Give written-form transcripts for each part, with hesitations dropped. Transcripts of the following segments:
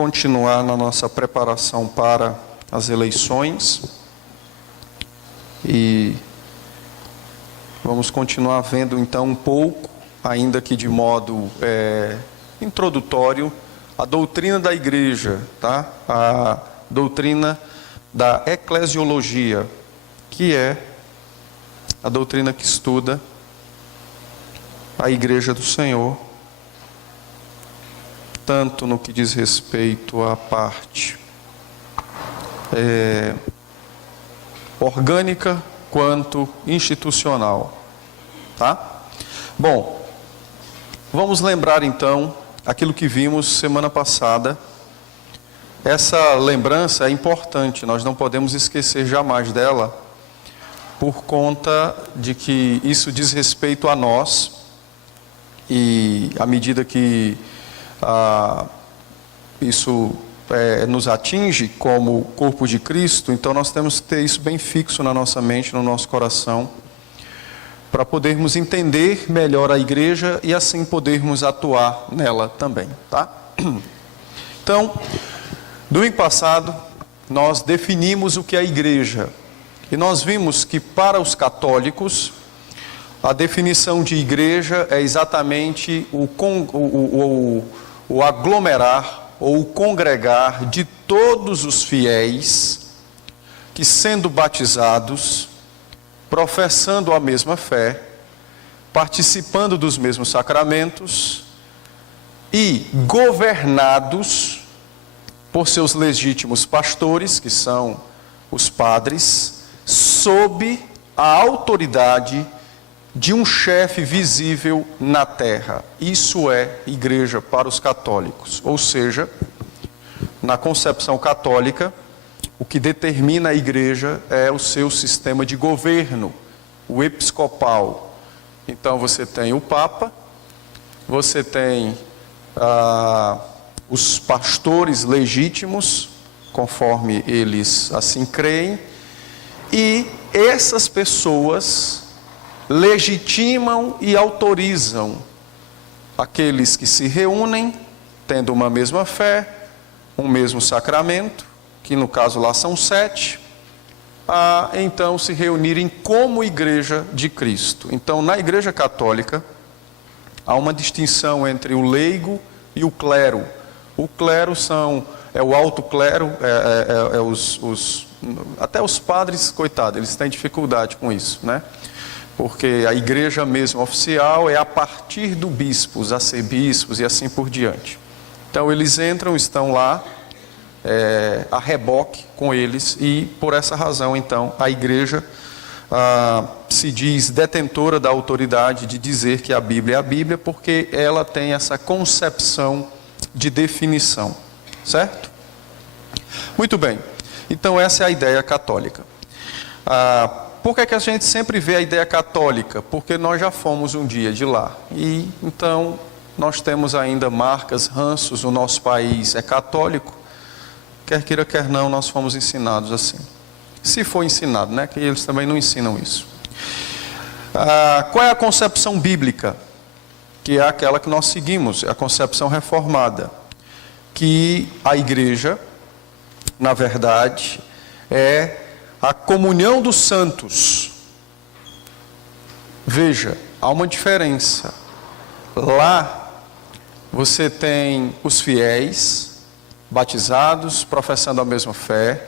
continuar na nossa preparação para as eleições e vamos continuar vendo então um pouco, ainda que de modo introdutório, a doutrina da igreja, tá? A doutrina da eclesiologia, que é a doutrina que estuda a igreja do Senhor, tanto no que diz respeito à parte orgânica quanto institucional, tá? Bom, vamos lembrar então aquilo que vimos semana passada. Essa lembrança é importante, nós não podemos esquecer jamais dela, por conta de que isso diz respeito a nós, e à medida que isso nos atinge como corpo de Cristo, então nós temos que ter isso bem fixo na nossa mente, no nosso coração, para podermos entender melhor a igreja e assim podermos atuar nela também, tá? Então, domingo passado, nós definimos o que é a igreja. E nós vimos que para os católicos, a definição de igreja é exatamente o aglomerar ou o congregar de todos os fiéis que, sendo batizados, professando a mesma fé, participando dos mesmos sacramentos e governados por seus legítimos pastores, que são os padres, sob a autoridade de um chefe visível na terra. Isso é igreja para os católicos. Ou seja, na concepção católica, o que determina a igreja é o seu sistema de governo, o episcopal. Então você tem o Papa, você tem os pastores legítimos, conforme eles assim creem, e essas pessoas legitimam e autorizam aqueles que se reúnem, tendo uma mesma fé, um mesmo sacramento, que no caso lá são 7, a então se reunirem como igreja de Cristo. Então, na igreja católica, há uma distinção entre o leigo e o clero. O clero é o alto clero, até os padres, coitados, eles têm dificuldade com isso, né? Porque a igreja mesmo oficial é a partir do bispo, os arcebispos e assim por diante. Então eles entram, estão lá, a reboque com eles, e por essa razão então a igreja se diz detentora da autoridade de dizer que a Bíblia é a Bíblia, porque ela tem essa concepção de definição, certo? Muito bem, então essa é a ideia católica. Por que a gente sempre vê a ideia católica? Porque nós já fomos um dia de lá. E então nós temos ainda marcas, ranços, o nosso país é católico. Quer queira, quer não, nós fomos ensinados assim. Se for ensinado, né? Que eles também não ensinam isso. Qual é a concepção bíblica? Que é aquela que nós seguimos, a concepção reformada. Que a igreja, na verdade, é a comunhão dos santos. Veja, há uma diferença. Lá você tem os fiéis batizados, professando a mesma fé,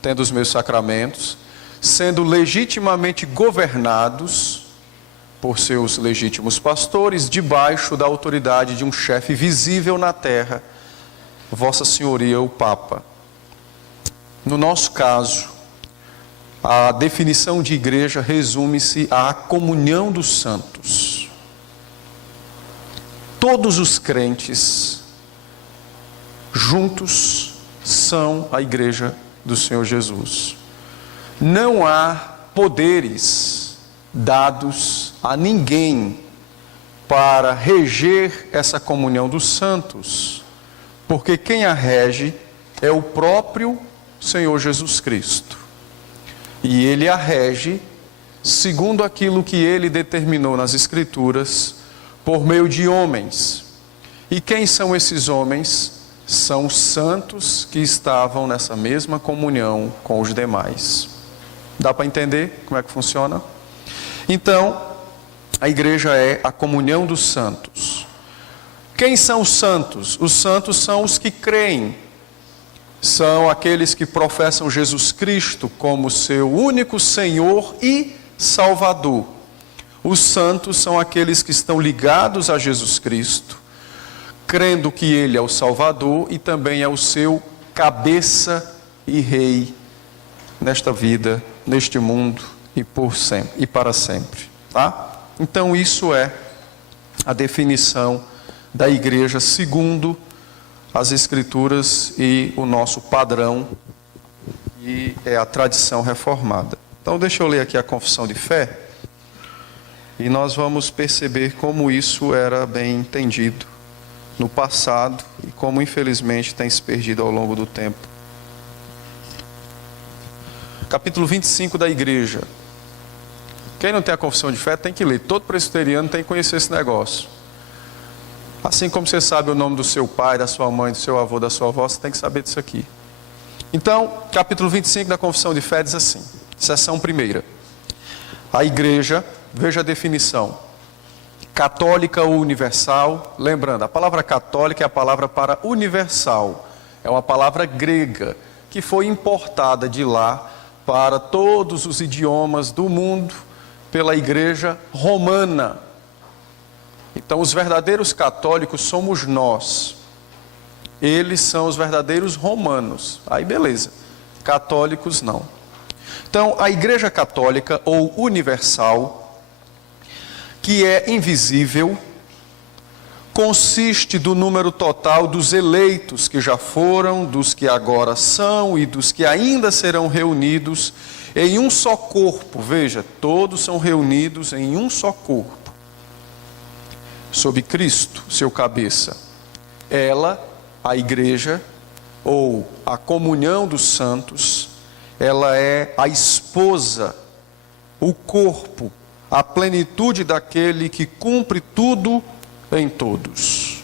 tendo os mesmos sacramentos, sendo legitimamente governados por seus legítimos pastores, debaixo da autoridade de um chefe visível na terra, Vossa Senhoria, o Papa. No nosso caso, a definição de igreja resume-se à comunhão dos santos. Todos os crentes juntos são a igreja do Senhor Jesus. Não há poderes dados a ninguém para reger essa comunhão dos santos, porque quem a rege é o próprio Senhor Jesus Cristo. E Ele a rege segundo aquilo que Ele determinou nas Escrituras, por meio de homens. E quem são esses homens? são os santos que estavam nessa mesma comunhão com os demais. Dá para entender como é que funciona? Então, a igreja é a comunhão dos santos. Quem são os santos? Os santos são os que creem. São aqueles que professam Jesus Cristo como seu único Senhor e Salvador. Os santos são aqueles que estão ligados a Jesus Cristo, crendo que Ele é o Salvador e também é o seu cabeça e rei nesta vida, neste mundo e por sempre e para sempre, tá? Então isso é a definição da igreja segundo as Escrituras e o nosso padrão, e é a tradição reformada. Então deixa eu ler aqui a confissão de fé, e nós vamos perceber como isso era bem entendido no passado, e como infelizmente tem se perdido ao longo do tempo. Capítulo 25 da igreja. Quem não tem a confissão de fé tem que ler, todo presbiteriano tem que conhecer esse negócio. Assim como você sabe o nome do seu pai, da sua mãe, do seu avô, da sua avó, você tem que saber disso aqui. Então, capítulo 25 da confissão de fé diz assim, seção primeira. A igreja, veja a definição, católica ou universal. Lembrando, a palavra católica é a palavra para universal. É uma palavra grega que foi importada de lá para todos os idiomas do mundo pela igreja romana. Então, os verdadeiros católicos somos nós. Eles são os verdadeiros romanos. Aí, beleza. Católicos, não. Então, a Igreja Católica, ou universal, que é invisível, consiste do número total dos eleitos que já foram, dos que agora são e dos que ainda serão reunidos em um só corpo. Veja, todos são reunidos em um só corpo. Sob Cristo, seu cabeça. Ela, a igreja, ou a comunhão dos santos, ela é a esposa, o corpo, a plenitude daquele que cumpre tudo em todos.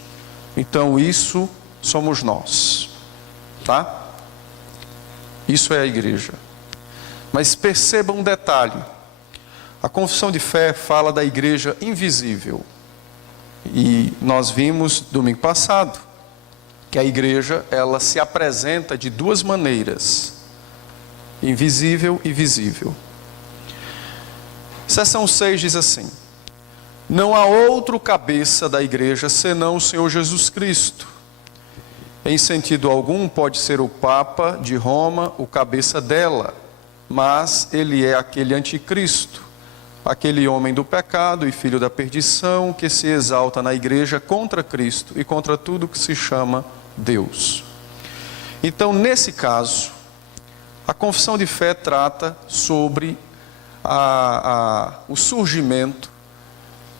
Então isso somos nós, tá? Isso é a igreja. Mas perceba um detalhe. A confissão de fé fala da igreja invisível. E nós vimos domingo passado que a igreja, ela se apresenta de duas maneiras, invisível e visível. Seção 6 diz assim: não há outro cabeça da igreja senão o Senhor Jesus Cristo. Em sentido algum pode ser o Papa de Roma o cabeça dela, mas ele é aquele anticristo, aquele homem do pecado e filho da perdição que se exalta na igreja contra Cristo e contra tudo que se chama Deus. Então, nesse caso, a confissão de fé trata sobre o surgimento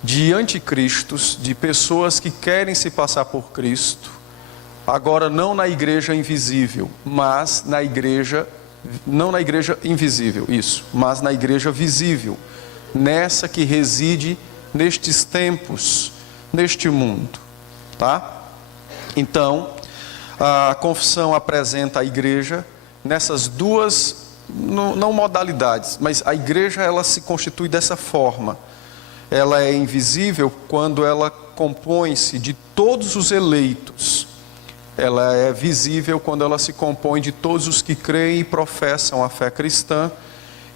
de anticristos, de pessoas que querem se passar por Cristo, agora não na igreja invisível, mas na igreja, não na igreja invisível, isso, mas na igreja visível, nessa que reside nestes tempos, neste mundo, tá? Então, a confissão apresenta a igreja nessas duas, não modalidades, mas a igreja, ela se constitui dessa forma. Ela é invisível quando ela compõe-se de todos os eleitos. Ela é visível quando ela se compõe de todos os que creem e professam a fé cristã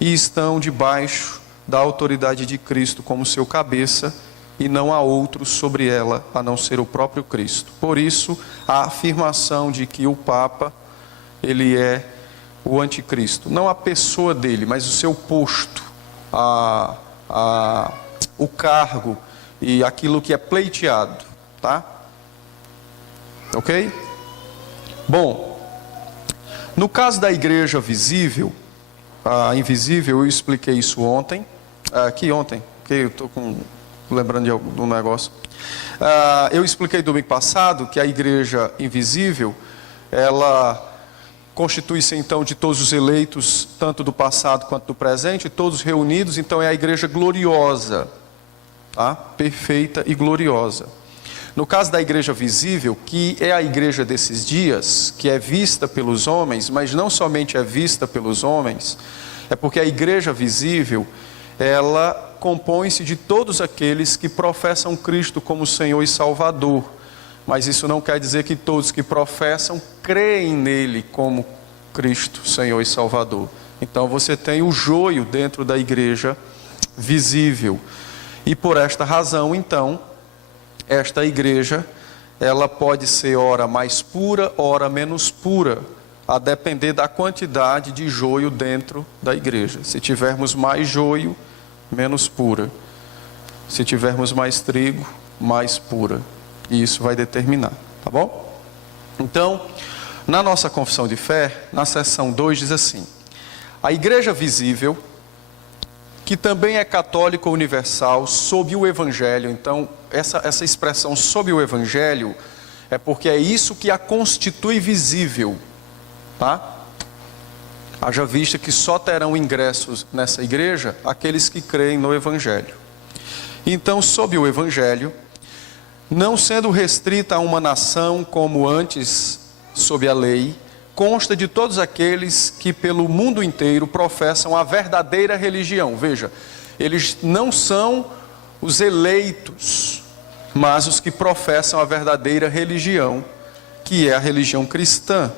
e estão debaixo da autoridade de Cristo como seu cabeça, e não há outro sobre ela a não ser o próprio Cristo. Por isso, a afirmação de que o Papa, ele é o anticristo, não a pessoa dele, mas o seu posto, o cargo e aquilo que é pleiteado, tá? Ok? Bom, no caso da igreja visível, a invisível, eu expliquei isso ontem, porque eu estou lembrando de um negócio. Eu expliquei domingo passado que a igreja invisível, ela constitui-se então de todos os eleitos, tanto do passado quanto do presente, todos reunidos, então é a igreja gloriosa, tá? Perfeita e gloriosa. No caso da igreja visível, que é a igreja desses dias, que é vista pelos homens, mas não somente é vista pelos homens, é porque a igreja visível, ela compõe-se de todos aqueles que professam Cristo como Senhor e Salvador. Mas isso não quer dizer que todos que professam creem nele como Cristo, Senhor e Salvador. Então você tem o joio dentro da igreja visível. E por esta razão, então, esta igreja, ela pode ser ora mais pura, ora menos pura, a depender da quantidade de joio dentro da igreja. Se tivermos mais joio, menos pura. Se tivermos mais trigo, mais pura. E isso vai determinar, tá bom? Então, na nossa confissão de fé, na seção 2 diz assim: a igreja visível, que também é católica universal, sob o Evangelho. Então, essa expressão sob o Evangelho é porque é isso que a constitui visível, tá? Haja vista que só terão ingressos nessa igreja aqueles que creem no Evangelho. Então, sob o Evangelho, não sendo restrita a uma nação como antes sob a lei, consta de todos aqueles que pelo mundo inteiro professam a verdadeira religião. Veja, eles não são os eleitos, mas os que professam a verdadeira religião, que é a religião cristã.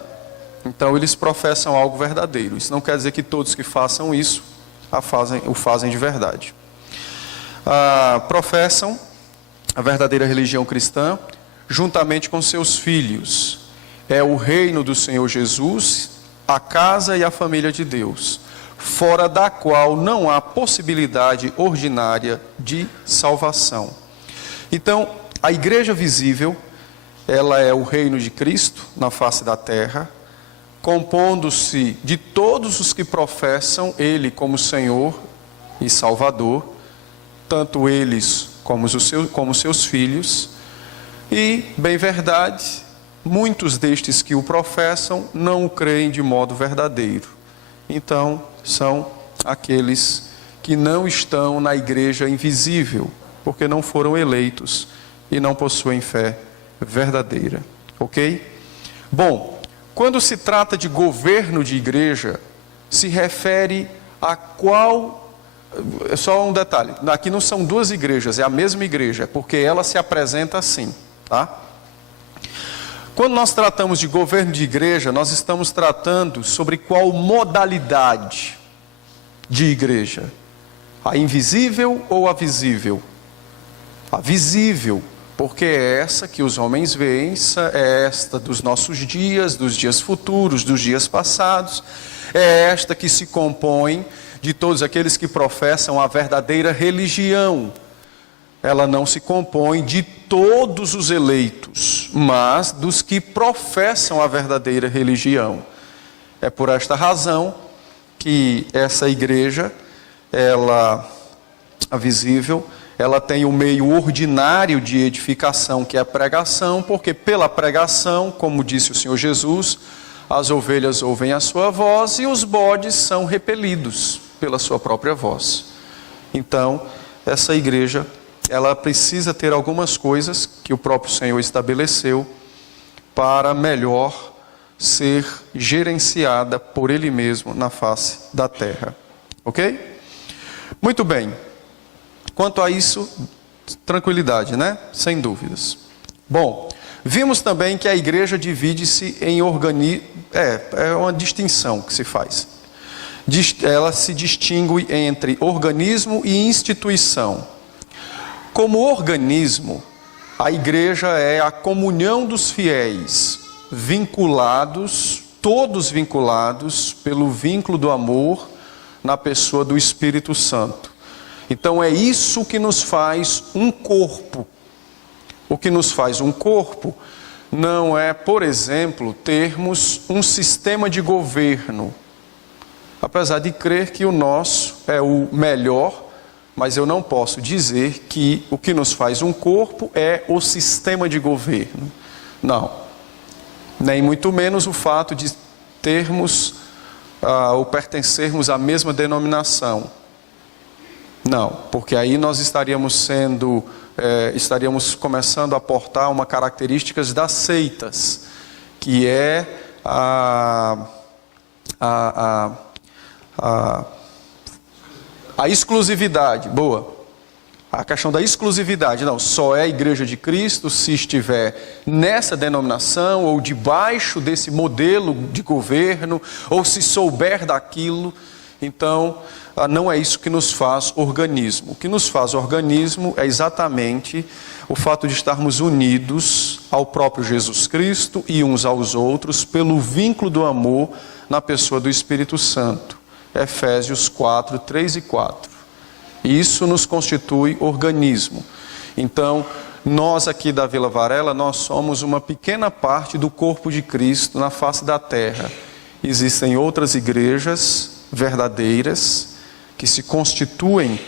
Então eles professam algo verdadeiro. Isso não quer dizer que todos que façam isso o fazem de verdade. Professam a verdadeira religião cristã juntamente com seus filhos. É o reino do Senhor Jesus, a casa e a família de Deus, fora da qual não há possibilidade ordinária de salvação. Então, a igreja visível, ela é o reino de Cristo na face da terra, compondo-se de todos os que professam Ele como Senhor e Salvador, tanto eles como seus filhos, e, bem verdade, muitos destes que o professam não o creem de modo verdadeiro. Então, são aqueles que não estão na igreja invisível, porque não foram eleitos e não possuem fé verdadeira. Ok? Bom, quando se trata de governo de igreja, se refere a qual... Só um detalhe, aqui não são duas igrejas, é a mesma igreja, porque ela se apresenta assim, tá? Quando nós tratamos de governo de igreja, nós estamos tratando sobre qual modalidade de igreja? A invisível ou a visível? A visível, porque é essa que os homens veem, é esta dos nossos dias, dos dias futuros, dos dias passados, é esta que se compõe de todos aqueles que professam a verdadeira religião. Ela não se compõe de todos os eleitos, mas dos que professam a verdadeira religião. É por esta razão que essa igreja, a visível, ela tem o meio ordinário de edificação, que é a pregação, porque pela pregação, como disse o Senhor Jesus, as ovelhas ouvem a sua voz e os bodes são repelidos pela sua própria voz. Então, essa igreja, ela precisa ter algumas coisas que o próprio Senhor estabeleceu para melhor ser gerenciada por Ele mesmo na face da terra. Ok? Muito bem. Quanto a isso, tranquilidade, né? Sem dúvidas. Bom, vimos também que a igreja divide-se em organismos. É uma distinção que se faz. Ela se distingue entre organismo e instituição. Como organismo, a igreja é a comunhão dos fiéis, vinculados, todos vinculados pelo vínculo do amor na pessoa do Espírito Santo. Então é isso que nos faz um corpo. O que nos faz um corpo não é, por exemplo, termos um sistema de governo. Apesar de crer que o nosso é o melhor, mas eu não posso dizer que o que nos faz um corpo é o sistema de governo. Não. Nem muito menos o fato de termos ou pertencermos à mesma denominação. Não, porque aí nós estaríamos começando a aportar uma características das seitas, que é a exclusividade. Boa. A questão da exclusividade. Não, só é a igreja de Cristo se estiver nessa denominação ou debaixo desse modelo de governo, ou se souber daquilo. Então, não é isso que nos faz organismo. O que nos faz organismo é exatamente o fato de estarmos unidos ao próprio Jesus Cristo e uns aos outros pelo vínculo do amor na pessoa do Espírito Santo. Efésios 4, 3 e 4. Isso nos constitui organismo. Então, nós aqui da Vila Varela, nós somos uma pequena parte do corpo de Cristo na face da terra. Existem outras igrejas verdadeiras que se constituem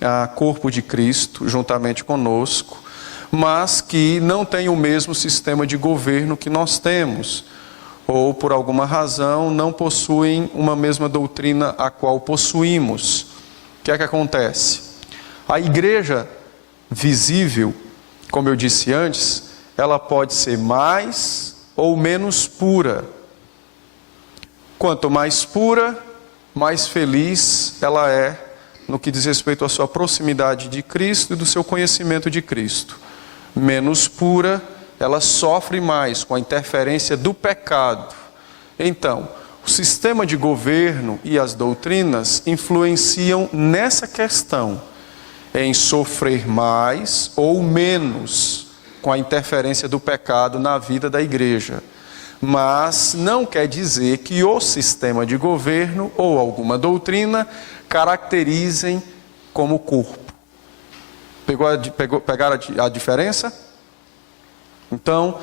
a corpo de Cristo juntamente conosco, mas que não têm o mesmo sistema de governo que nós temos, ou por alguma razão não possuem uma mesma doutrina a qual possuímos. O que é que acontece? A igreja visível, como eu disse antes, ela pode ser mais ou menos pura. Quanto mais pura, mais feliz ela é no que diz respeito à sua proximidade de Cristo e do seu conhecimento de Cristo. Menos pura, ela sofre mais com a interferência do pecado. Então, o sistema de governo e as doutrinas influenciam nessa questão, em sofrer mais ou menos com a interferência do pecado na vida da igreja. Mas não quer dizer que o sistema de governo ou alguma doutrina caracterizem como corpo. Pegaram a diferença? Então,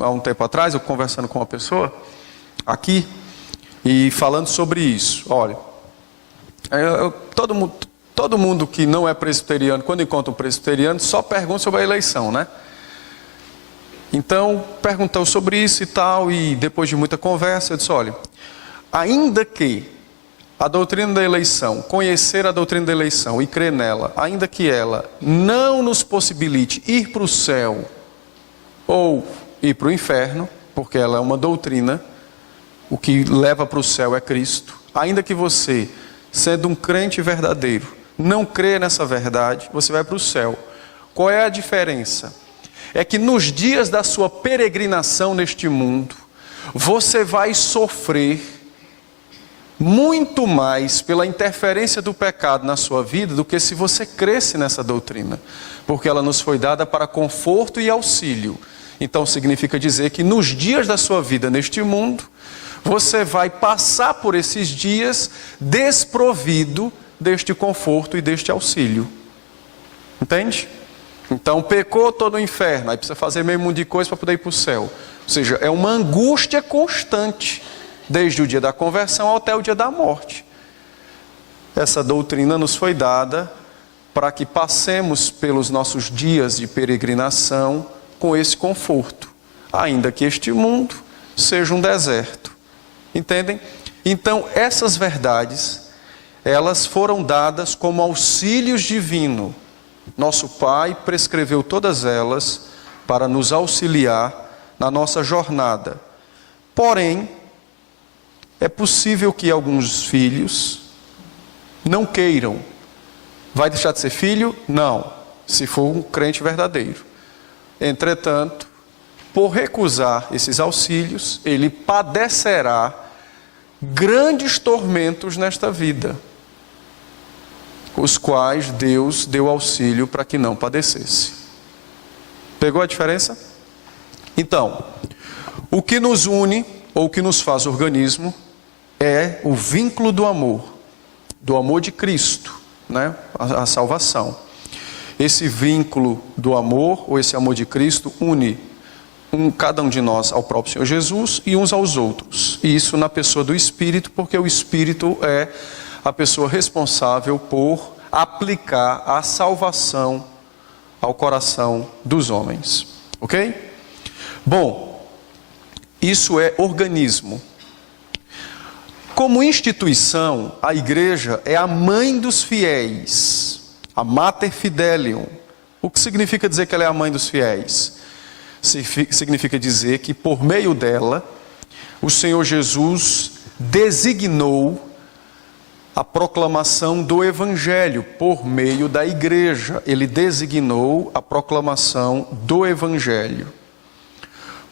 há um tempo atrás, eu conversando com uma pessoa aqui, e falando sobre isso. Olha, todo mundo que não é presbiteriano, quando encontra um presbiteriano, só pergunta sobre a eleição, né? Então, perguntou sobre isso e tal, e depois de muita conversa, eu disse, olha, ainda que a doutrina da eleição, conhecer a doutrina da eleição e crer nela, ainda que ela não nos possibilite ir para o céu ou ir para o inferno, porque ela é uma doutrina, o que leva para o céu é Cristo. Ainda que você, sendo um crente verdadeiro, não crê nessa verdade, você vai para o céu. Qual é a diferença? É que nos dias da sua peregrinação neste mundo, você vai sofrer muito mais pela interferência do pecado na sua vida do que se você cresce nessa doutrina, porque ela nos foi dada para conforto e auxílio. Então significa dizer que nos dias da sua vida neste mundo, você vai passar por esses dias desprovido deste conforto e deste auxílio. Entende? Então pecou, estou no inferno, aí precisa fazer meio mundo de coisa para poder ir para o céu. Ou seja, é uma angústia constante, desde o dia da conversão até o dia da morte. Essa doutrina nos foi dada para que passemos pelos nossos dias de peregrinação com esse conforto, ainda que este mundo seja um deserto. Entendem? Então, essas verdades, elas foram dadas como auxílios divinos. Nosso Pai prescreveu todas elas para nos auxiliar na nossa jornada. Porém, é possível que alguns filhos não queiram. Vai deixar de ser filho? Não, se for um crente verdadeiro. Entretanto, por recusar esses auxílios, ele padecerá grandes tormentos nesta vida, os quais Deus deu auxílio para que não padecesse. Pegou a diferença? Então, o que nos une, ou o que nos faz organismo, é o vínculo do amor de Cristo, né? A salvação. Esse vínculo do amor, ou esse amor de Cristo, une cada um de nós ao próprio Senhor Jesus e uns aos outros. E isso na pessoa do Espírito, porque o Espírito é a pessoa responsável por aplicar a salvação ao coração dos homens. Ok? Bom, isso é organismo. como instituição, a igreja é a mãe dos fiéis, a Mater Fidelium. O que significa dizer que ela é a mãe dos fiéis? Significa dizer que por meio dela, o Senhor Jesus designou a proclamação do Evangelho por meio da igreja. Ele designou a proclamação do Evangelho.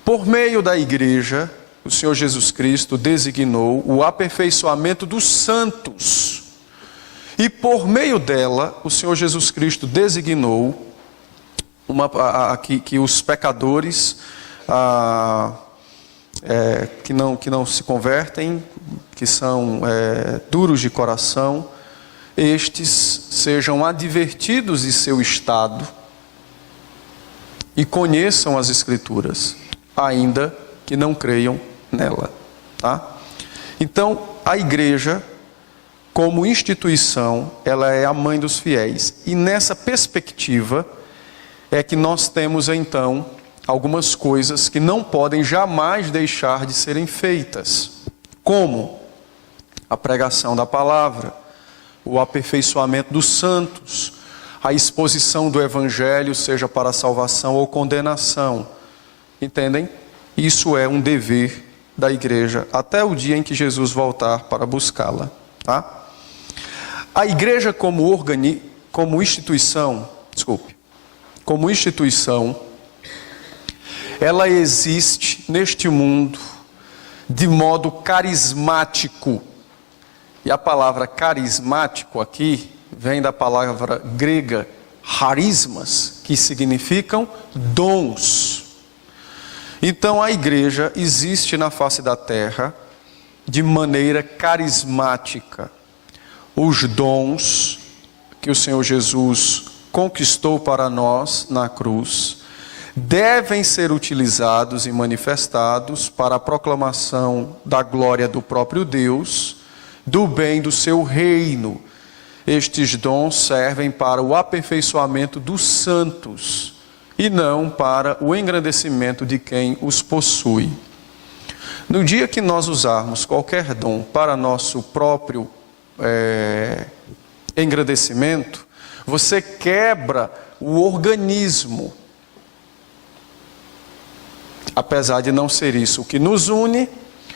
Por meio da igreja, o Senhor Jesus Cristo designou o aperfeiçoamento dos santos. E por meio dela, o Senhor Jesus Cristo designou que os pecadores que não se convertem, que são duros de coração, estes sejam advertidos de seu estado e conheçam as Escrituras, ainda que não creiam nela, tá? Então, a igreja, como instituição, ela é a mãe dos fiéis. E nessa perspectiva é que nós temos, então, algumas coisas que não podem jamais deixar de serem feitas, como a pregação da palavra, o aperfeiçoamento dos santos, a exposição do Evangelho, seja para salvação ou condenação. Entendem? Isso é um dever da igreja até o dia em que Jesus voltar para buscá-la, tá? A igreja como instituição, ela existe neste mundo de modo carismático. E a palavra carismático aqui vem da palavra grega charismas, que significam dons. Então a igreja existe na face da terra de maneira carismática. Os dons que o Senhor Jesus conquistou para nós na cruz devem ser utilizados e manifestados para a proclamação da glória do próprio Deus, do bem do seu reino. Estes dons servem para o aperfeiçoamento dos santos e não para o engrandecimento de quem os possui. No dia que nós usarmos qualquer dom para nosso próprio engrandecimento, você quebra o organismo. Apesar de não ser isso o que nos une,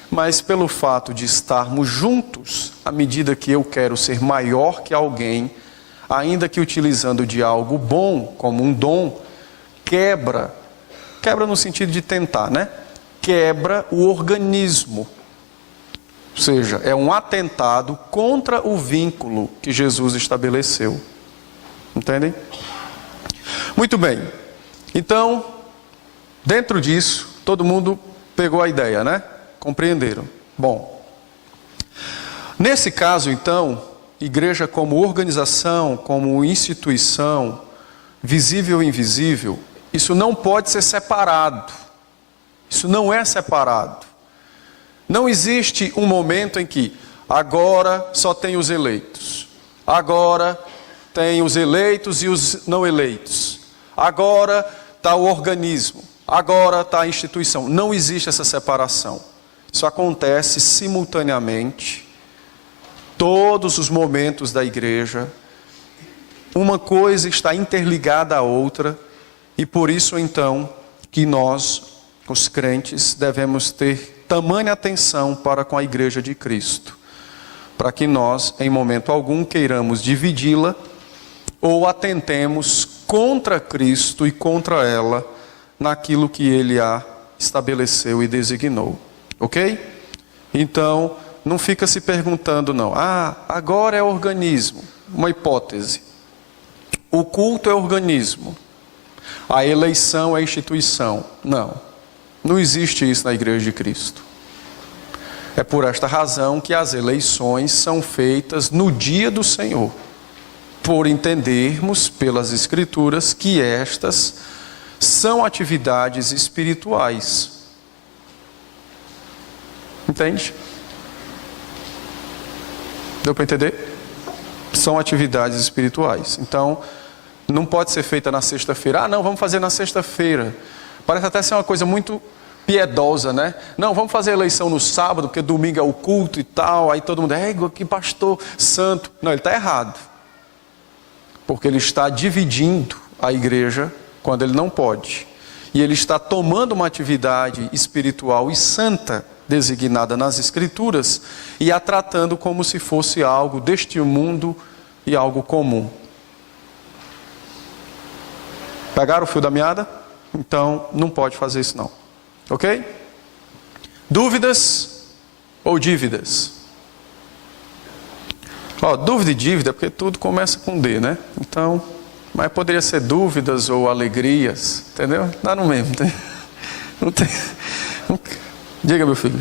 mas pelo fato de estarmos juntos, à medida que eu quero ser maior que alguém, ainda que utilizando de algo bom, como um dom, quebra no sentido de tentar, né? Quebra o organismo. Ou seja, é um atentado contra o vínculo que Jesus estabeleceu. Entendem? Muito bem. Então, dentro disso, todo mundo pegou a ideia, né? Compreenderam? Bom, nesse caso, então, igreja como organização, como instituição, visível e invisível, isso não pode ser separado. Isso não é separado. Não existe um momento em que agora só tem os eleitos, agora tem os eleitos e os não eleitos, agora está o organismo, agora está a instituição. Não existe essa separação. Isso acontece simultaneamente, todos os momentos da igreja. Uma coisa está interligada à outra, e por isso então que nós, os crentes, devemos ter tamanha atenção para com a igreja de Cristo, para que nós, em momento algum, queiramos dividi-la ou atentemos contra Cristo e contra ela naquilo que Ele a estabeleceu e designou. Ok? Então, não fica se perguntando não. Agora é organismo. Uma hipótese. O culto é organismo. A eleição é instituição. Não existe isso na igreja de Cristo. É por esta razão que as eleições são feitas no dia do Senhor, por entendermos pelas Escrituras que estas são atividades espirituais. Entende? Deu para entender? São atividades espirituais. Então, não pode ser feita na sexta-feira. Não, vamos fazer na sexta-feira. Parece até ser uma coisa muito piedosa, né? Não, vamos fazer eleição no sábado, porque domingo é o culto e tal. Aí todo mundo, que pastor santo. Não, ele está errado. Porque ele está dividindo a igreja quando ele não pode. E ele está tomando uma atividade espiritual e santa, designada nas Escrituras, e a tratando como se fosse algo deste mundo e algo comum. Pegaram o fio da meada? Então, não pode fazer isso não. Ok? Dúvidas ou dívidas? Dúvida e dívida, porque tudo começa com D, né? Então, mas poderia ser dúvidas ou alegrias, entendeu? Dá no mesmo. Não tem. Diga, meu filho.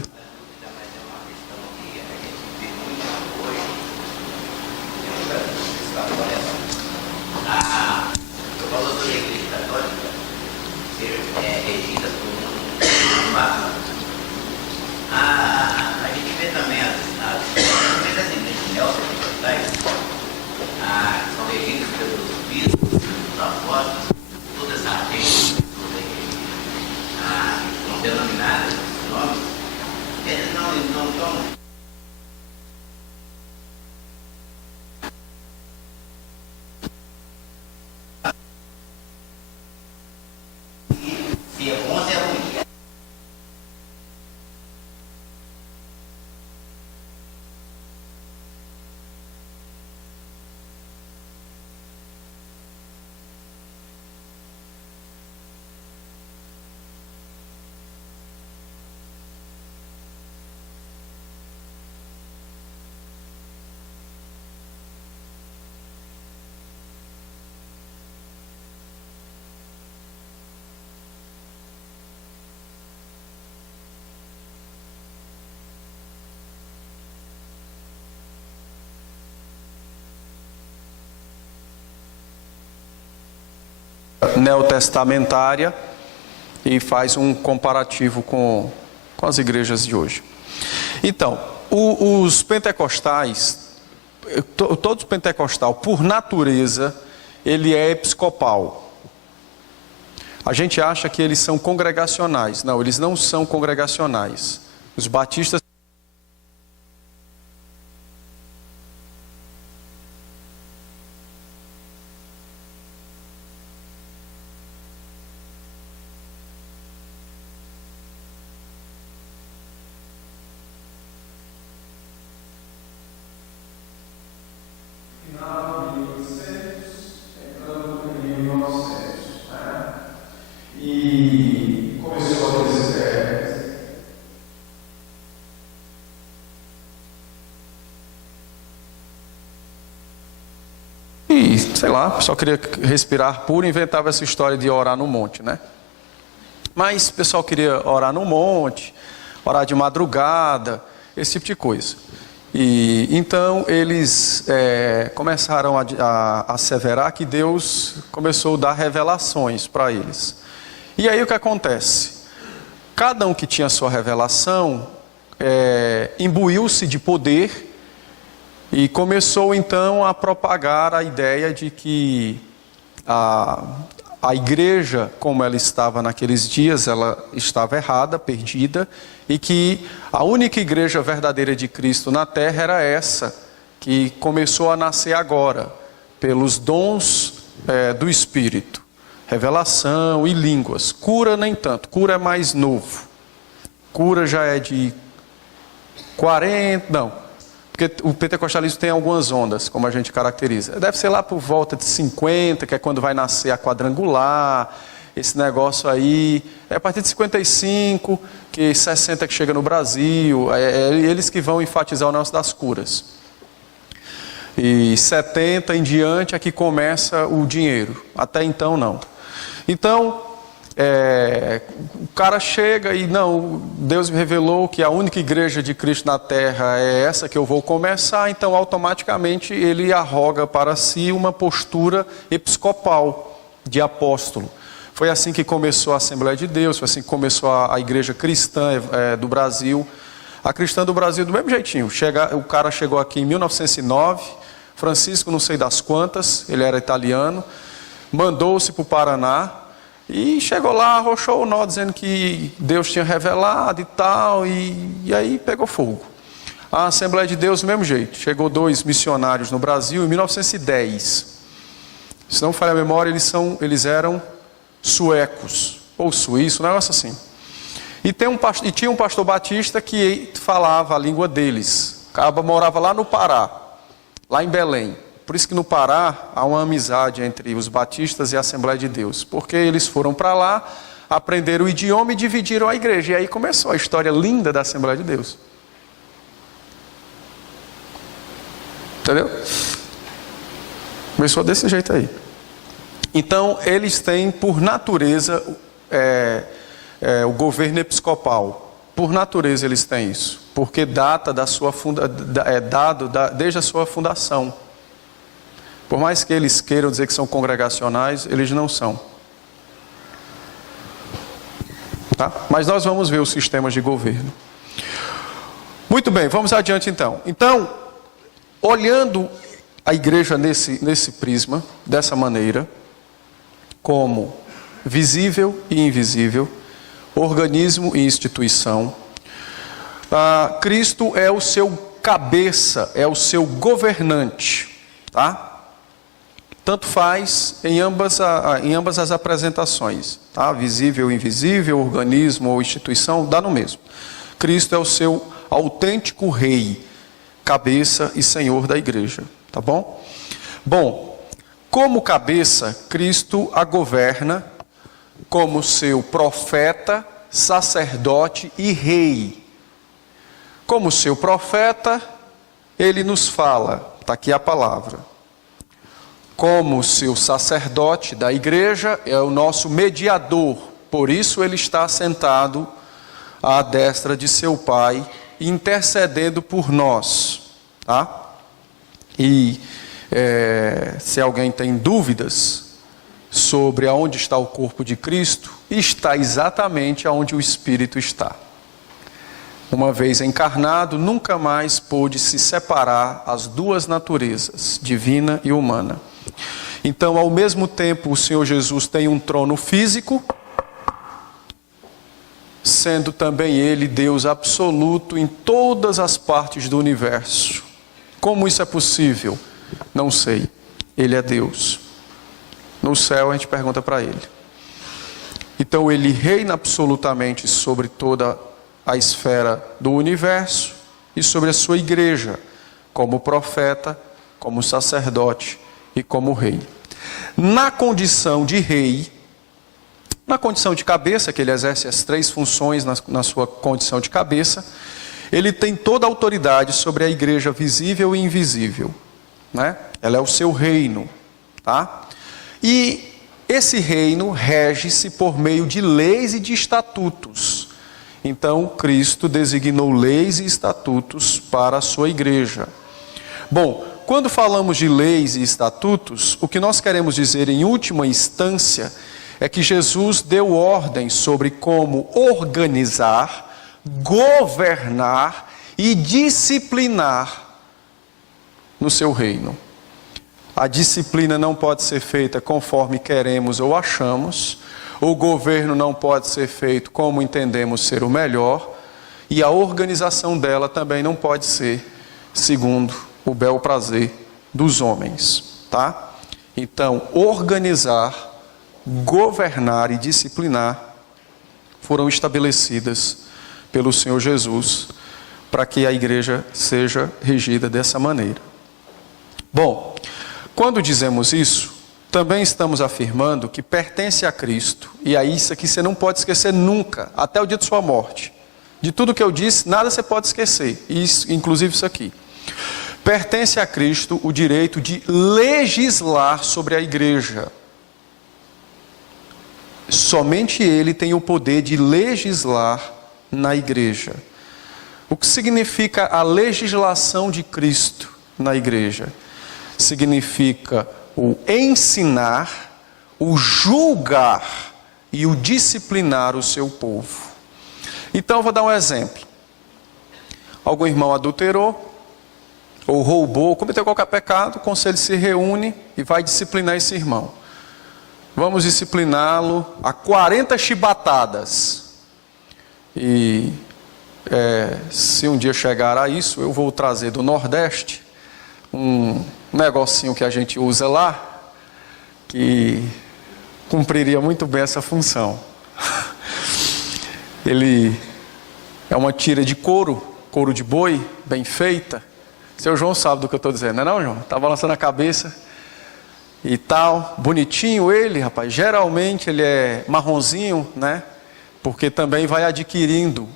Neotestamentária e faz um comparativo com as igrejas de hoje. Então, os pentecostais, todo pentecostal, por natureza, ele é episcopal. A gente acha que eles são congregacionais. Não, eles não são congregacionais. Os batistas sei lá, só queria respirar puro e inventava essa história de orar no monte, né? Mas o pessoal queria orar no monte, orar de madrugada, esse tipo de coisa. E então eles começaram a asseverar que Deus começou a dar revelações para eles. E aí o que acontece? Cada um que tinha sua revelação imbuiu-se de poder e começou então a propagar a ideia de que a igreja, como ela estava naqueles dias, ela estava errada, perdida, e que a única igreja verdadeira de Cristo na terra era essa, que começou a nascer agora, pelos dons do Espírito, revelação e línguas. Cura nem tanto, cura é mais novo, cura já é de 40, não, porque o pentecostalismo tem algumas ondas, como a gente caracteriza. Deve ser lá por volta de 50, que é quando vai nascer a quadrangular, esse negócio aí. É a partir de 55, que 60 que chega no Brasil. É eles que vão enfatizar o negócio das curas. E 70 em diante é que começa o dinheiro. Até então, não. Então, o cara chega e não, Deus me revelou que a única igreja de Cristo na terra é essa que eu vou começar, então automaticamente ele arroga para si uma postura episcopal de apóstolo. Foi assim que começou a Assembleia de Deus, foi assim que começou a igreja cristã do Brasil. A cristã do Brasil do mesmo jeitinho, o cara chegou aqui em 1909, Francisco não sei das quantas, ele era italiano, mandou-se para o Paraná. E chegou lá, arrochou o nó, dizendo que Deus tinha revelado e tal, e aí pegou fogo. A Assembleia de Deus, do mesmo jeito. Chegou 2 missionários no Brasil em 1910. Se não falha a memória, eles eram suecos, ou suíços, um negócio assim. E tinha um pastor batista que falava a língua deles. O cara morava lá no Pará, lá em Belém. Por isso que no Pará há uma amizade entre os batistas e a Assembleia de Deus. Porque eles foram para lá, aprenderam o idioma e dividiram a igreja. E aí começou a história linda da Assembleia de Deus. Entendeu? Começou desse jeito aí. Então, eles têm, por natureza, o governo episcopal. Por natureza eles têm isso. Porque data da sua desde a sua fundação. Por mais que eles queiram dizer que são congregacionais, eles não são. Tá? Mas nós vamos ver os sistemas de governo. Muito bem, vamos adiante então. Então, olhando a igreja nesse prisma, dessa maneira, como visível e invisível, organismo e instituição, Cristo é o seu cabeça, é o seu governante, tá? Tanto faz em ambas as apresentações, tá? Visível, invisível, organismo ou instituição, dá no mesmo. Cristo é o seu autêntico rei, cabeça e senhor da igreja, tá bom? Bom, como cabeça, Cristo a governa como seu profeta, sacerdote e rei. Como seu profeta, ele nos fala, está aqui a palavra. Como seu sacerdote da igreja, é o nosso mediador, por isso ele está sentado à destra de seu Pai, intercedendo por nós, tá? E se alguém tem dúvidas sobre aonde está o corpo de Cristo, está exatamente aonde o Espírito está. Uma vez encarnado, nunca mais pôde se separar as duas naturezas, divina e humana. Então, ao mesmo tempo, o Senhor Jesus tem um trono físico, sendo também Ele Deus absoluto em todas as partes do universo. Como isso é possível? Não sei. Ele é Deus. No céu a gente pergunta para Ele. Então Ele reina absolutamente sobre toda a esfera do universo e sobre a sua igreja, como profeta, como sacerdote e como rei. Na condição de rei, na condição de cabeça, que ele exerce as 3 funções na sua condição de cabeça, ele tem toda a autoridade sobre a igreja visível e invisível, né? Ela é o seu reino, tá? E esse reino rege-se por meio de leis e de estatutos. Então, Cristo designou leis e estatutos para a sua igreja. Bom, quando falamos de leis e estatutos, o que nós queremos dizer em última instância é que Jesus deu ordem sobre como organizar, governar e disciplinar no seu reino. A disciplina não pode ser feita conforme queremos ou achamos, o governo não pode ser feito como entendemos ser o melhor, e a organização dela também não pode ser segundo o bel prazer dos homens, tá? Então, organizar, governar e disciplinar foram estabelecidas pelo Senhor Jesus para que a igreja seja regida dessa maneira. Bom, quando dizemos isso, também estamos afirmando que pertence a Cristo, e aí isso aqui você não pode esquecer nunca, até o dia de sua morte. De tudo que eu disse, nada você pode esquecer, isso, inclusive isso aqui. Pertence a Cristo o direito de legislar sobre a igreja. Somente Ele tem o poder de legislar na igreja. O que significa a legislação de Cristo na igreja? Significa o ensinar, o julgar e o disciplinar o seu povo. Então eu vou dar um exemplo. Algum irmão adulterou, ou roubou, cometeu qualquer pecado, o conselho se reúne e vai disciplinar esse irmão. vamos discipliná-lo a 40 chibatadas. E se um dia chegar a isso, eu vou trazer do Nordeste um negocinho que a gente usa lá, que cumpriria muito bem essa função. Ele é uma tira de couro de boi, bem feita. Seu João sabe do que eu estou dizendo, não é não, João? Está balançando a cabeça e tal. Bonitinho ele, rapaz. Geralmente ele é marronzinho, né? Porque também vai adquirindo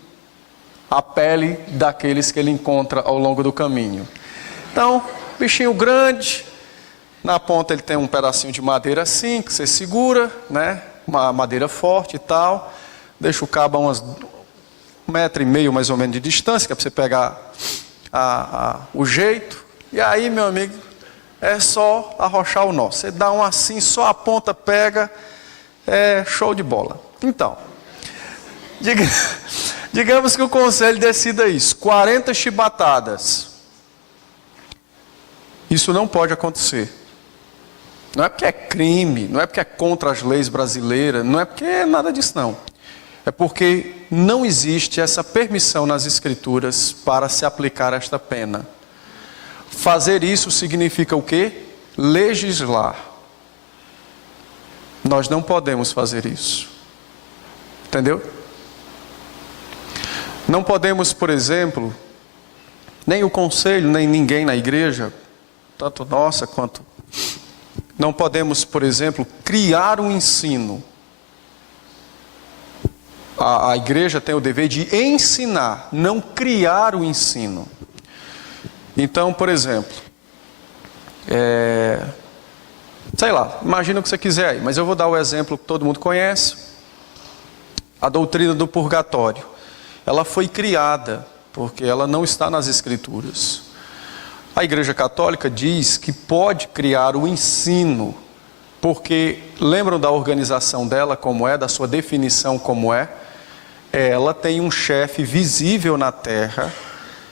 a pele daqueles que ele encontra ao longo do caminho. Então, bichinho grande, na ponta ele tem um pedacinho de madeira assim, que você segura, né? Uma madeira forte e tal. Deixa o cabo a umas 1,5 metro mais ou menos de distância, que é para você pegar o jeito. E aí, meu amigo, é só arrochar o nó. Você dá um assim, só a ponta pega, é show de bola. Então, digamos que o conselho decida isso, 40 chibatadas. Isso não pode acontecer. Não é porque é crime, não é porque é contra as leis brasileiras, não é porque é nada disso não. É porque não existe essa permissão nas Escrituras para se aplicar esta pena. Fazer isso significa o quê? Legislar. Nós não podemos fazer isso. Entendeu? Não podemos, por exemplo, nem o conselho, nem ninguém na igreja, tanto nossa quanto... Não podemos, por exemplo, criar um ensino. A igreja tem o dever de ensinar, não criar o ensino. Então, por exemplo, sei lá, imagina o que você quiser aí, mas eu vou dar o exemplo que todo mundo conhece, a doutrina do purgatório. Ela foi criada, porque ela não está nas Escrituras. A Igreja Católica diz que pode criar o ensino, porque lembram da organização dela como é, da sua definição como é? Ela tem um chefe visível na terra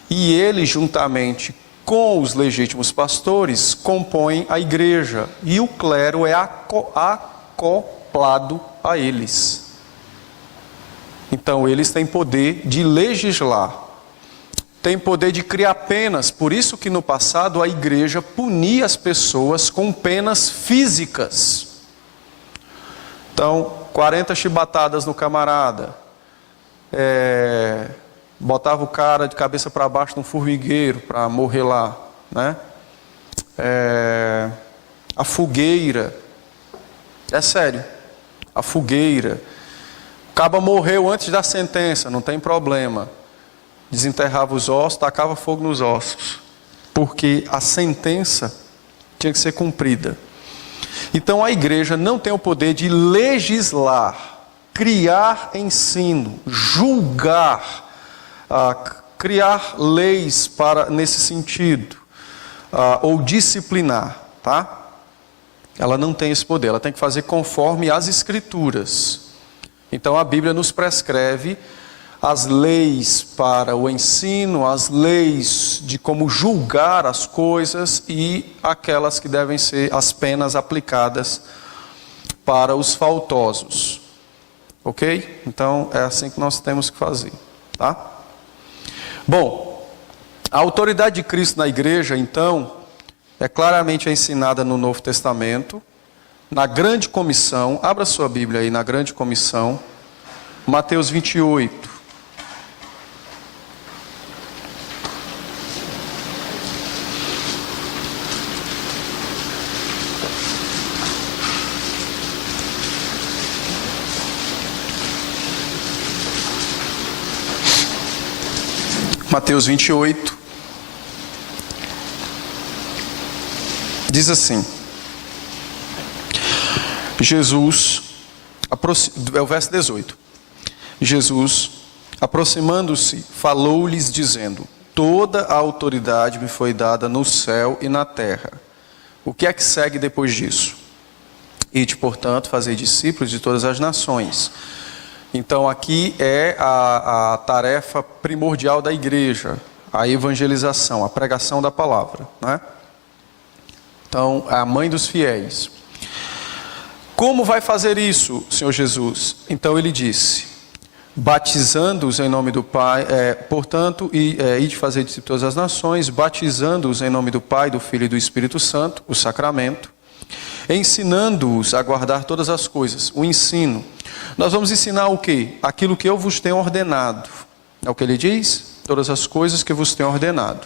e ele, juntamente com os legítimos pastores, compõem a igreja e o clero é acoplado a eles. Então eles têm poder de legislar, têm poder de criar penas, por isso que no passado a igreja punia as pessoas com penas físicas. Então, 40 chibatadas no camarada, botava o cara de cabeça para baixo num formigueiro para morrer lá, né? A fogueira, é sério, a fogueira. O caba morreu antes da sentença, não tem problema. Desenterrava os ossos, tacava fogo nos ossos, porque a sentença tinha que ser cumprida. Então a igreja não tem o poder de legislar, criar ensino, julgar, criar leis nesse sentido, ou disciplinar, tá? Ela não tem esse poder, ela tem que fazer conforme as Escrituras. Então a Bíblia nos prescreve as leis para o ensino, as leis de como julgar as coisas e aquelas que devem ser as penas aplicadas para os faltosos. Ok? Então é assim que nós temos que fazer, tá? Bom, a autoridade de Cristo na igreja, então, é claramente ensinada no Novo Testamento, na grande comissão. Abra sua Bíblia aí na grande comissão, Mateus 28. Mateus 28, diz assim, é o verso 18, Jesus, aproximando-se, falou-lhes dizendo, toda a autoridade me foi dada no céu e na terra. O que é que segue depois disso? Ide, portanto, fazei discípulos de todas as nações. Então aqui é a tarefa primordial da igreja, a evangelização, a pregação da palavra, né? Então, é a mãe dos fiéis. Como vai fazer isso, Senhor Jesus? Então ele disse: batizando-os em nome do Pai, portanto, ide fazer discípulos de todas as nações, batizando-os em nome do Pai, do Filho e do Espírito Santo, o sacramento, ensinando-os a guardar todas as coisas, o ensino. Nós vamos ensinar o quê? Aquilo que eu vos tenho ordenado. É o que ele diz? Todas as coisas que vos tenho ordenado.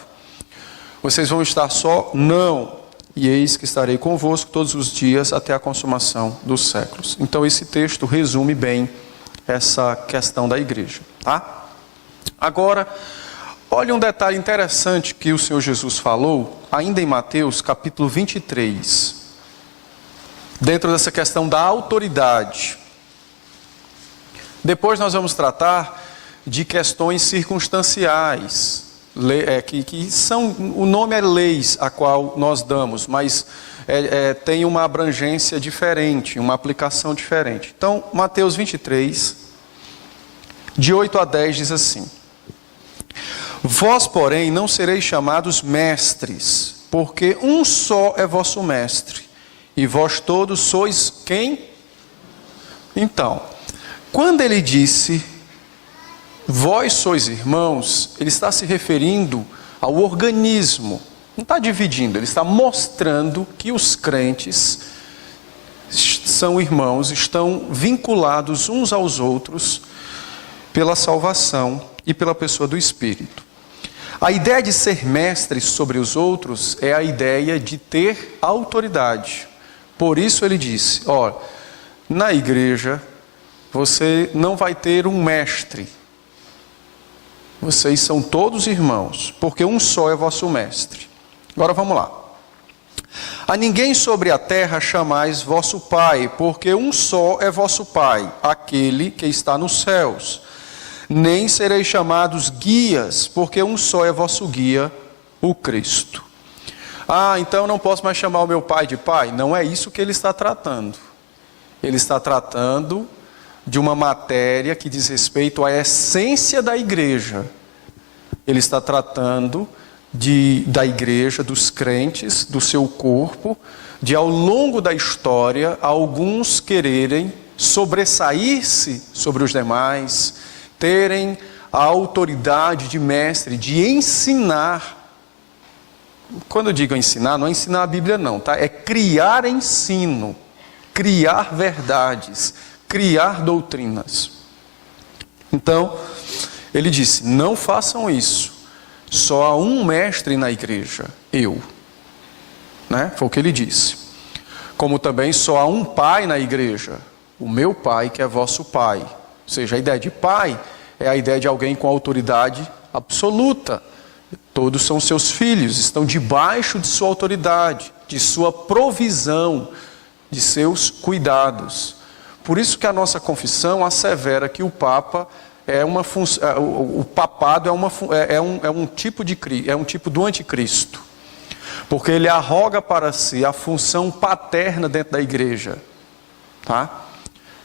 Vocês vão estar só? Não. E eis que estarei convosco todos os dias até a consumação dos séculos. Então esse texto resume bem essa questão da igreja, tá? Agora, olha um detalhe interessante que o Senhor Jesus falou, ainda em Mateus capítulo 23, dentro dessa questão da autoridade. Depois nós vamos tratar de questões circunstanciais, que são, o nome é leis a qual nós damos, mas tem uma abrangência diferente, uma aplicação diferente. Então, Mateus 23, de 8 a 10 diz assim: vós, porém, não sereis chamados mestres, porque um só é vosso mestre, e vós todos sois quem? Então, quando ele disse vós sois irmãos, ele está se referindo ao organismo, não está dividindo, ele está mostrando que os crentes são irmãos, estão vinculados uns aos outros pela salvação e pela pessoa do Espírito. A ideia de ser mestre sobre os outros é a ideia de ter autoridade. Por isso ele disse, na igreja você não vai ter um mestre. Vocês são todos irmãos, porque um só é vosso mestre. Agora vamos lá. A ninguém sobre a terra chamais vosso Pai, porque um só é vosso Pai, aquele que está nos céus. Nem sereis chamados guias, porque um só é vosso guia, o Cristo. Então não posso mais chamar o meu pai de pai? Não é isso que ele está tratando. Ele está tratando de uma matéria que diz respeito à essência da igreja. Ele está tratando da igreja, dos crentes, do seu corpo, de ao longo da história, alguns quererem sobressair-se sobre os demais, terem a autoridade de mestre, de ensinar. Quando eu digo ensinar, não é ensinar a Bíblia não, tá? É criar ensino, criar verdades, criar doutrinas. Então, ele disse, não façam isso. Só há um mestre na igreja, eu. Foi o que ele disse. Como também só há um pai na igreja, o meu pai que é vosso pai. Ou seja, a ideia de pai é a ideia de alguém com autoridade absoluta. Todos são seus filhos, estão debaixo de sua autoridade, de sua provisão, de seus cuidados. Por isso que a nossa confissão assevera que o Papa o papado é um tipo do anticristo, porque ele arroga para si a função paterna dentro da igreja, tá?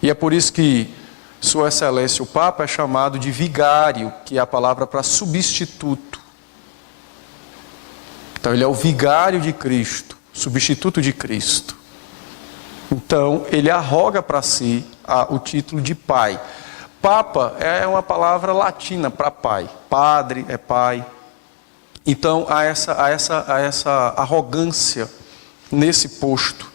E é por isso que Sua Excelência o Papa é chamado de vigário, que é a palavra para substituto. Então ele é o vigário de Cristo, substituto de Cristo. Então, ele arroga para si o título de pai. Papa é uma palavra latina para pai. Padre é pai. Então, há essa arrogância nesse posto,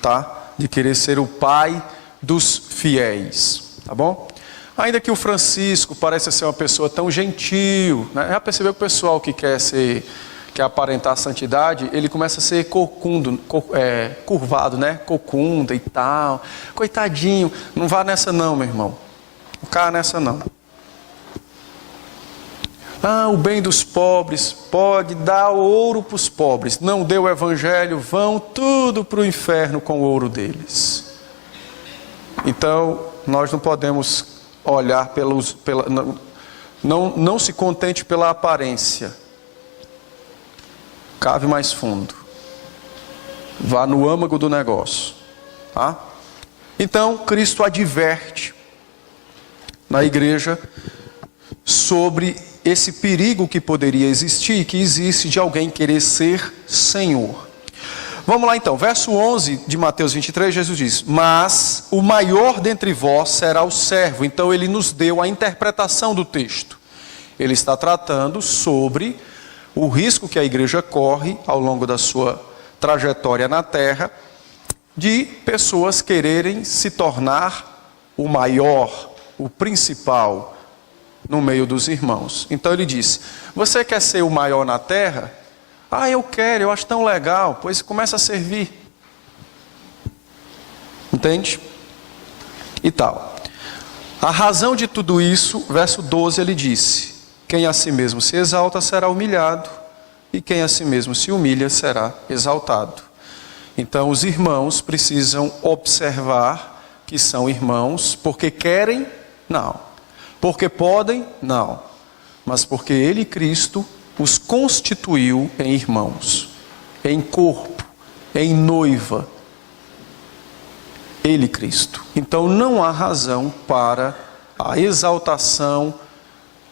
tá? De querer ser o pai dos fiéis, tá bom? Ainda que o Francisco pareça ser uma pessoa tão gentil, né? Já percebeu que o pessoal que quer aparentar a santidade, ele começa a ser curvado, né? Cocunda e tal. Coitadinho, não vá nessa não, meu irmão. Não caia nessa não. O bem dos pobres, pode dar ouro para os pobres. Não dê o evangelho, vão tudo para o inferno com o ouro deles. Então, nós não podemos olhar não se contente pela aparência. Cave mais fundo. Vá no âmago do negócio. Tá? Então, Cristo adverte na igreja sobre esse perigo que poderia existir, que existe de alguém querer ser Senhor. Vamos lá então, verso 11 de Mateus 23, Jesus diz: mas o maior dentre vós será o servo. Então ele nos deu a interpretação do texto. Ele está tratando sobre o risco que a igreja corre ao longo da sua trajetória na terra, de pessoas quererem se tornar o maior, o principal no meio dos irmãos. Então ele diz: você quer ser o maior na terra? Ah, eu quero, eu acho tão legal. Pois começa a servir. Entende? E tal. A razão de tudo isso, verso 12, ele disse: quem a si mesmo se exalta será humilhado, e quem a si mesmo se humilha será exaltado. Então os irmãos precisam observar que são irmãos porque querem? Não. Porque podem? Não. Mas porque Ele, Cristo, os constituiu em irmãos, em corpo, em noiva. Ele, Cristo. Então não há razão para a exaltação,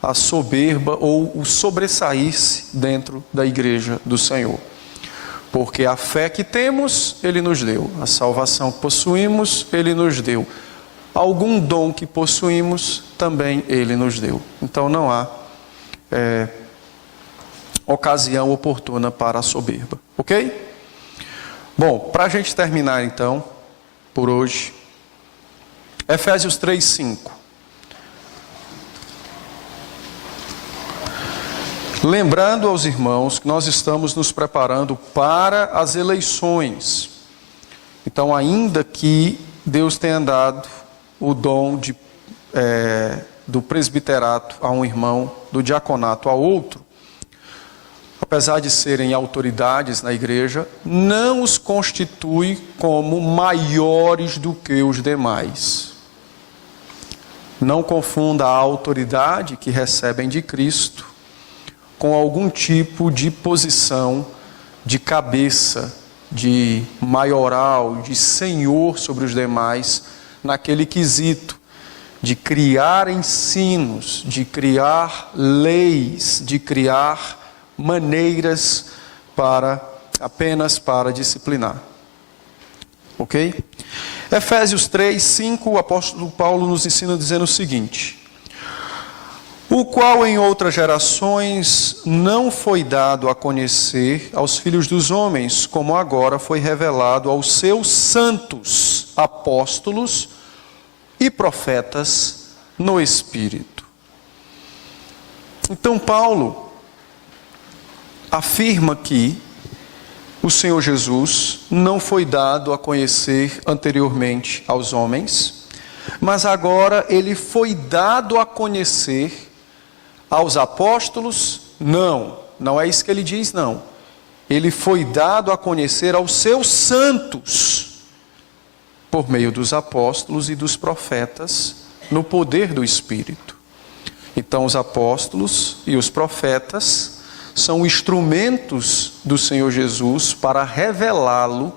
a soberba ou o sobressair-se dentro da igreja do Senhor. Porque a fé que temos, Ele nos deu. A salvação que possuímos, Ele nos deu. Algum dom que possuímos, também Ele nos deu. Então não há ocasião oportuna para a soberba. Ok? Bom, para a gente terminar então, por hoje, Efésios 3:5. Lembrando aos irmãos que nós estamos nos preparando para as eleições. Então, ainda que Deus tenha dado o dom do presbiterato a um irmão, do diaconato a outro, apesar de serem autoridades na igreja, não os constitui como maiores do que os demais. Não confunda a autoridade que recebem de Cristo com algum tipo de posição de cabeça, de maioral, de senhor sobre os demais, naquele quesito de criar ensinos, de criar leis, de criar maneiras apenas para disciplinar. Ok? Efésios 3:5, o apóstolo Paulo nos ensina dizendo o seguinte: o qual em outras gerações não foi dado a conhecer aos filhos dos homens, como agora foi revelado aos seus santos apóstolos e profetas no Espírito. Então Paulo afirma que o Senhor Jesus não foi dado a conhecer anteriormente aos homens, mas agora ele foi dado a conhecer aos apóstolos. Não é isso que ele diz, não. Ele foi dado a conhecer aos seus santos, por meio dos apóstolos e dos profetas, no poder do Espírito. Então os apóstolos e os profetas são instrumentos do Senhor Jesus para revelá-lo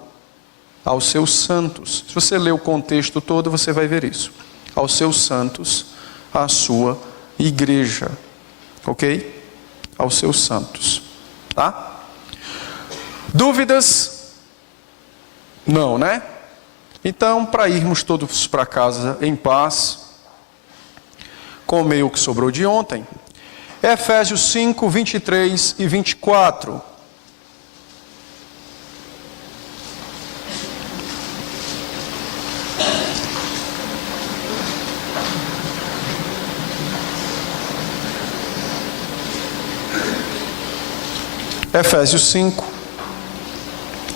aos seus santos. Se você ler o contexto todo, você vai ver isso. Aos seus santos, à sua igreja. Ok? Aos seus santos. Tá? Dúvidas? Não, né? Então, para irmos todos para casa em paz, com o meio que sobrou de ontem, Efésios 5, 23 e 24. Efésios 5,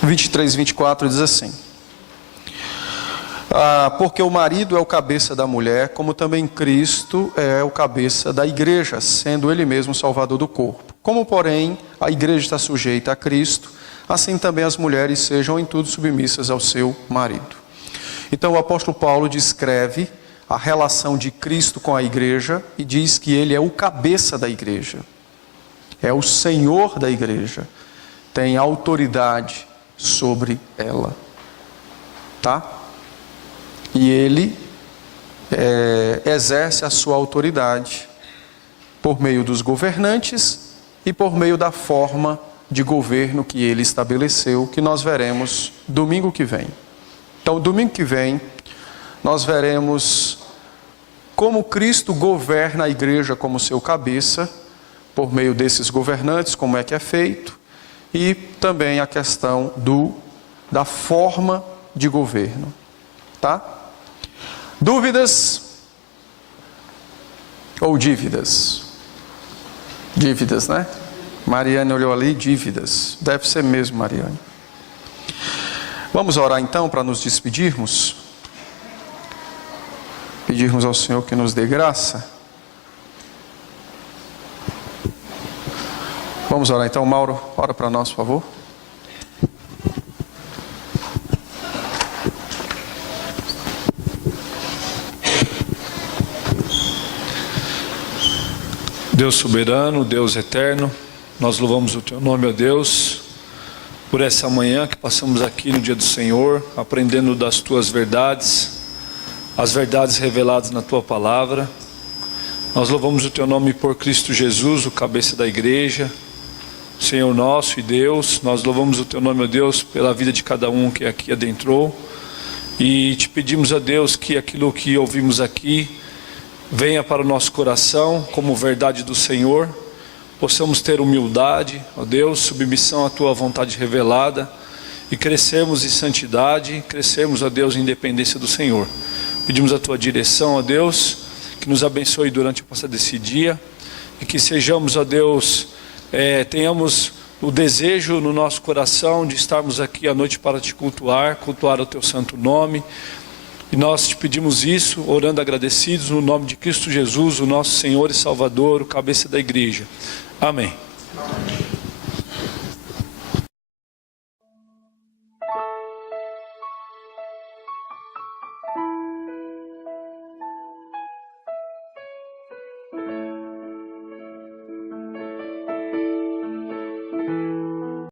23 e 24 diz assim: porque o marido é o cabeça da mulher, como também Cristo é o cabeça da igreja, sendo ele mesmo o salvador do corpo. Como, porém, a igreja está sujeita a Cristo, assim também as mulheres sejam em tudo submissas ao seu marido. Então o apóstolo Paulo descreve a relação de Cristo com a igreja e diz que ele é o cabeça da igreja, é o Senhor da igreja, tem autoridade sobre ela. Tá? E ele exerce a sua autoridade por meio dos governantes e por meio da forma de governo que ele estabeleceu, que nós veremos domingo que vem. Então, domingo que vem, nós veremos como Cristo governa a igreja como seu cabeça, por meio desses governantes, como é que é feito, e também a questão da forma de governo. Tá? Dúvidas ou dívidas? Dívidas, né? Mariane olhou ali, dívidas. Deve ser mesmo, Mariane. Vamos orar então para nos despedirmos? Pedirmos ao Senhor que nos dê graça. Vamos orar então, Mauro, ora para nós, por favor. Deus soberano, Deus eterno, nós louvamos o Teu nome, ó Deus, por essa manhã que passamos aqui no dia do Senhor, aprendendo das Tuas verdades, as verdades reveladas na Tua palavra. Nós louvamos o Teu nome por Cristo Jesus, o cabeça da igreja, Senhor nosso e Deus. Nós louvamos o Teu nome, ó Deus, pela vida de cada um que aqui adentrou, e te pedimos, ó Deus, que aquilo que ouvimos aqui venha para o nosso coração como verdade do Senhor, possamos ter humildade, ó Deus, submissão à Tua vontade revelada, e crescermos em santidade, crescermos, ó Deus, em dependência do Senhor. Pedimos a Tua direção, ó Deus, que nos abençoe durante o passado desse dia, e que sejamos, ó Deus, tenhamos o desejo no nosso coração de estarmos aqui à noite para Te cultuar o Teu santo nome. E nós te pedimos isso, orando agradecidos, no nome de Cristo Jesus, o nosso Senhor e Salvador, o cabeça da igreja. Amém.